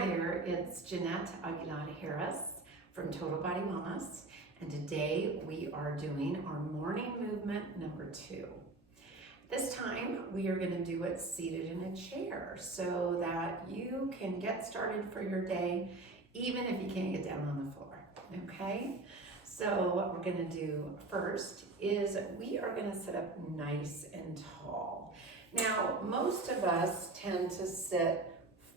Hi there, it's Jeanette Aguilar-Harris from Total Body Wellness, and today we are doing our morning movement number 2. This time we are going to do it seated in a chair so that you can get started for your day even if you can't get down on the floor, okay? So what we're going to do first is we are going to sit up nice and tall. Now, most of us tend to sit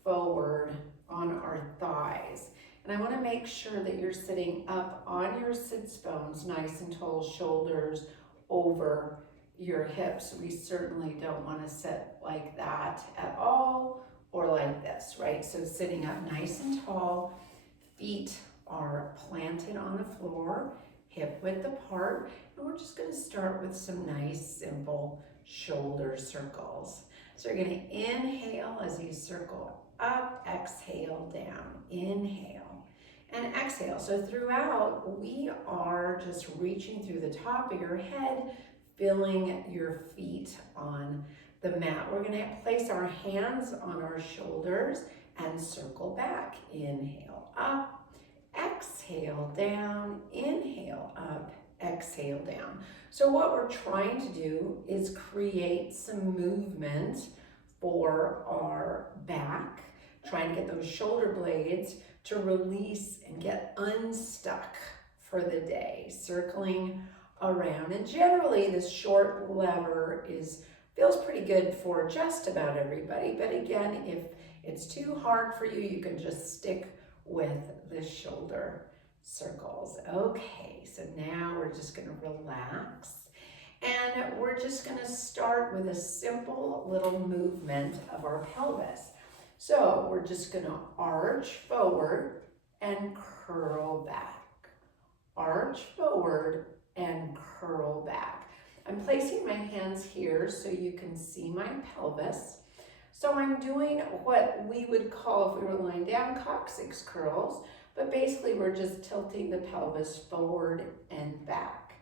forward on our thighs. And I want to make sure that you're sitting up on your sits bones, nice and tall, shoulders over your hips. We certainly don't want to sit like that at all or like this, right? So sitting up nice and tall, feet are planted on the floor, hip width apart, and we're just going to start with some nice, simple shoulder circles. So you're going to inhale as you circle up, exhale down, inhale, and exhale. So throughout, we are just reaching through the top of your head, feeling your feet on the mat. We're going to place our hands on our shoulders and circle back. Inhale up, exhale down, inhale up, exhale down. So what we're trying to do is create some movement for our back, trying to get those shoulder blades to release and get unstuck for the day, circling around. And generally this short lever feels pretty good for just about everybody, but again, if it's too hard for you, you can just stick with the shoulder circles. Okay, so now we're just going to relax. And we're just going to start with a simple little movement of our pelvis. So we're just going to arch forward and curl back. Arch forward and curl back. I'm placing my hands here so you can see my pelvis. So I'm doing what we would call, if we were lying down, coccyx curls, but basically we're just tilting the pelvis forward and back.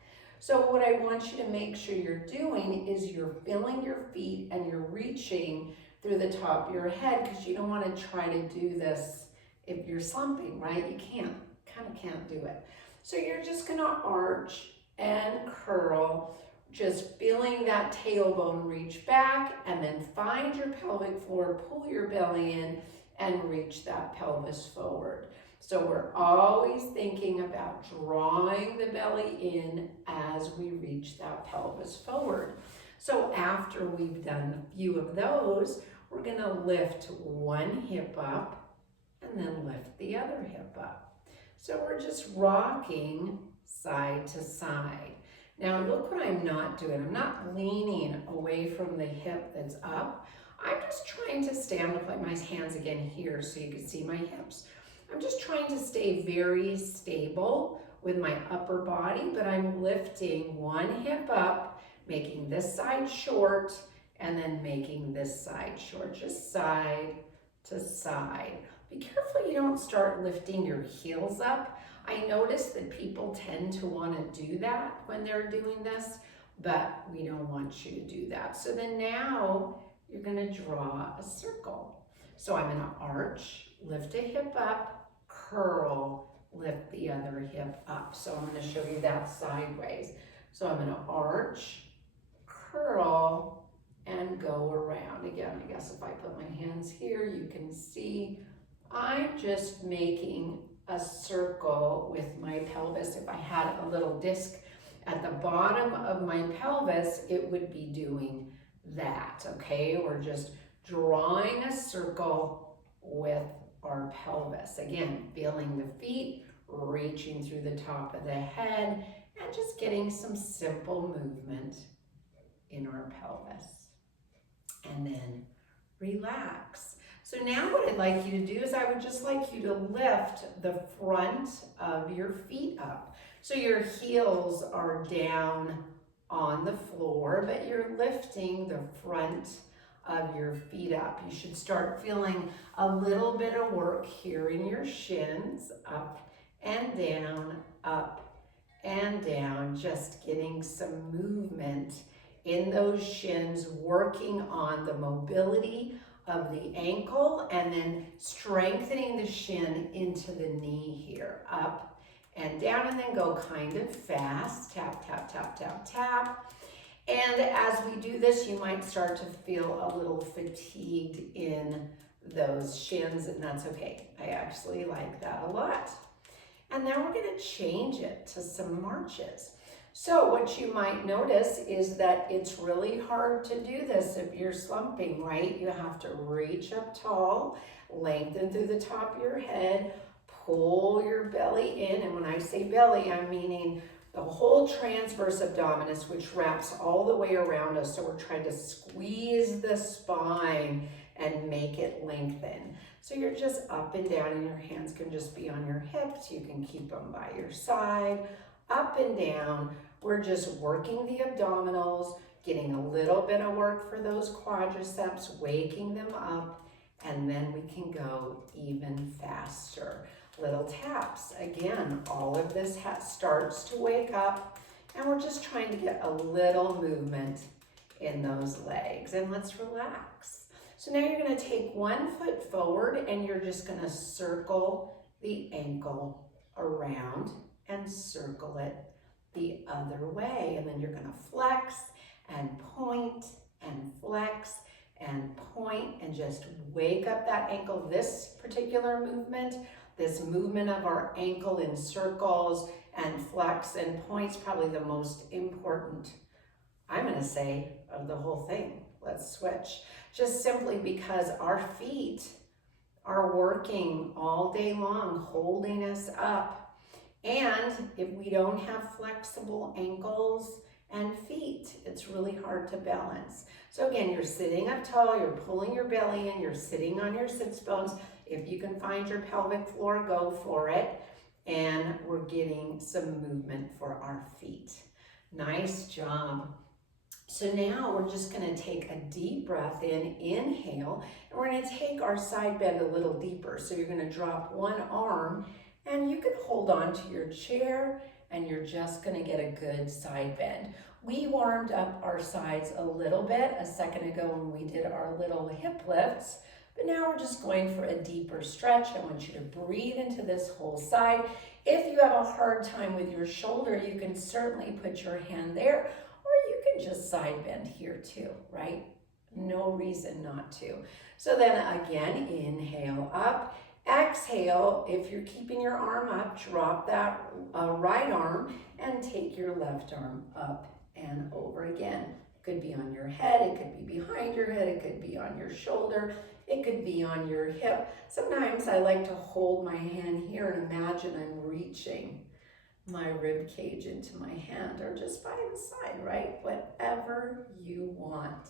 So what I want you to make sure you're doing is you're feeling your feet and you're reaching through the top of your head, because you don't want to try to do this if you're slumping, right? You kind of can't do it. So you're just going to arch and curl, just feeling that tailbone reach back, and then find your pelvic floor, pull your belly in, and reach that pelvis forward. So we're always thinking about drawing the belly in as we reach that pelvis forward. So after we've done a few of those, we're going to lift one hip up and then lift the other hip up. So we're just rocking side to side. Now look what I'm not doing. I'm not leaning away from the hip that's up. I'm just trying to stand with my hands again here so you can see my hips. I'm just trying to stay very stable with my upper body, but I'm lifting one hip up, making this side short, and then making this side short, just side to side. Be careful you don't start lifting your heels up. I notice that people tend to want to do that when they're doing this, but we don't want you to do that. So then now you're going to draw a circle. So I'm going to arch, lift a hip up, curl, lift the other hip up. So I'm going to show you that sideways. So I'm going to arch, curl, and go around. Again, I guess if I put my hands here, you can see I'm just making a circle with my pelvis. If I had a little disc at the bottom of my pelvis, it would be doing that, okay? We're just drawing a circle with our pelvis. Again, feeling the feet, reaching through the top of the head, and just getting some simple movement in our pelvis. And then relax. So now what I'd like you to do is I would just like you to lift the front of your feet up. So your heels are down on the floor, but you're lifting the front of your feet up. You should start feeling a little bit of work here in your shins, up and down, up and down, just getting some movement in those shins, working on the mobility of the ankle and then strengthening the shin into the knee here. Up and down, and then go kind of fast. Tap, tap, tap, tap, tap. And as we do this, you might start to feel a little fatigued in those shins, and that's okay. I actually like that a lot. And now we're going to change it to some marches. So what you might notice is that it's really hard to do this if you're slumping, right? You have to reach up tall, lengthen through the top of your head, pull your belly in. And when I say belly, I'm meaning the whole transverse abdominis, which wraps all the way around us. So we're trying to squeeze the spine and make it lengthen. So you're just up and down, and your hands can just be on your hips. You can keep them by your side, up and down. We're just working the abdominals, getting a little bit of work for those quadriceps, waking them up, and then we can go even faster. Little taps. Again, all of this starts to wake up, and we're just trying to get a little movement in those legs. And let's relax. So now you're going to take one foot forward, and you're just going to circle the ankle around and circle it the other way. And then you're going to flex and point and flex and point and just wake up that ankle. This particular movement, this movement of our ankle in circles and flex and points, probably the most important, I'm going to say, of the whole thing. Let's switch. Just simply because our feet are working all day long, holding us up. And if we don't have flexible ankles and feet, it's really hard to balance. So again, you're sitting up tall, you're pulling your belly in, you're sitting on your sits bones. If you can find your pelvic floor, go for it. And we're getting some movement for our feet. Nice job. So now we're just going to take a deep breath in, inhale, and we're going to take our side bend a little deeper. So you're going to drop one arm, and you can hold on to your chair, and you're just going to get a good side bend. We warmed up our sides a little bit a second ago when we did our little hip lifts, but now we're just going for a deeper stretch. I want you to breathe into this whole side. If you have a hard time with your shoulder, you can certainly put your hand there, just side bend here too, right? No reason not to. So then again, inhale up, exhale. If you're keeping your arm up, drop that right arm and take your left arm up and over again. It could be on your head, it could be behind your head, it could be on your shoulder, it could be on your hip. Sometimes I like to hold my hand here and imagine I'm reaching my rib cage into my hand, or just by the side, right? Whatever you want.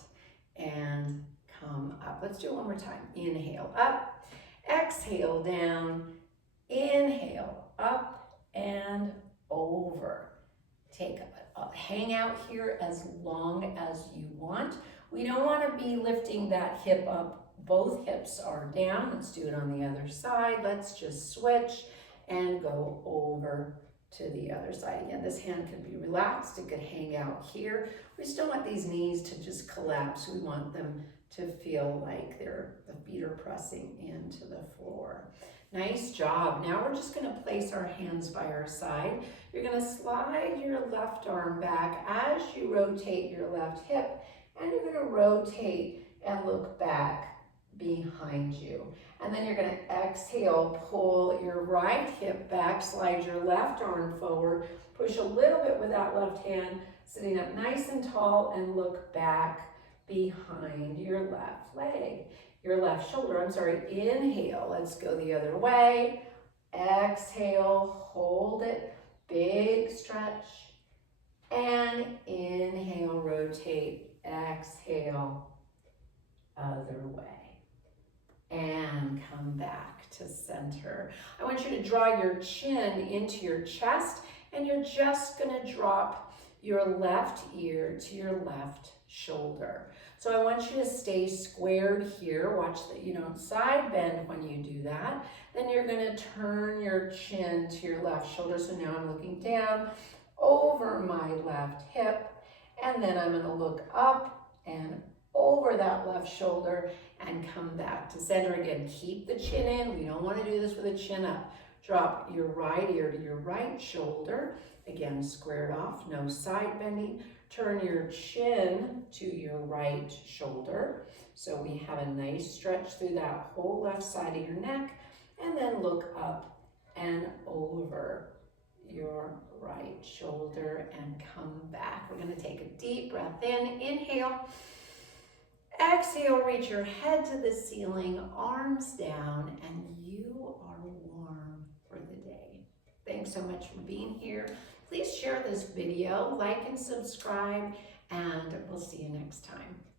And come up. Let's do it one more time. Inhale up, exhale down, inhale up and over. Take hang out here as long as you want. We don't want to be lifting that hip up. Both hips are down. Let's do it on the other side. Let's just switch and go over to the other side. Again, this hand could be relaxed. It could hang out here. We just don't want these knees to just collapse. We want them to feel like the feet are pressing into the floor. Nice job. Now we're just going to place our hands by our side. You're going to slide your left arm back as you rotate your left hip, and you're going to rotate and look back behind you. And then you're going to exhale, pull your right hip back, slide your left arm forward, push a little bit with that left hand, sitting up nice and tall, and look back behind your left leg, your left shoulder. I'm sorry, inhale, let's go the other way. Exhale, hold it, big stretch, and inhale, rotate, exhale, other way. And come back to center. I want you to draw your chin into your chest, and you're just gonna drop your left ear to your left shoulder. So I want you to stay squared here. Watch that you don't side bend when you do that. Then you're gonna turn your chin to your left shoulder. So now I'm looking down over my left hip, and then I'm gonna look up and over that left shoulder and come back to center again. Keep the chin in. We don't want to do this with the chin up. Drop your right ear to your right shoulder. Again, squared off, no side bending. Turn your chin to your right shoulder. So we have a nice stretch through that whole left side of your neck. And then look up and over your right shoulder and come back. We're going to take a deep breath in. Inhale. Exhale, reach your head to the ceiling, arms down, and you are warm for the day. Thanks so much for being here. Please share this video, like and subscribe, and we'll see you next time.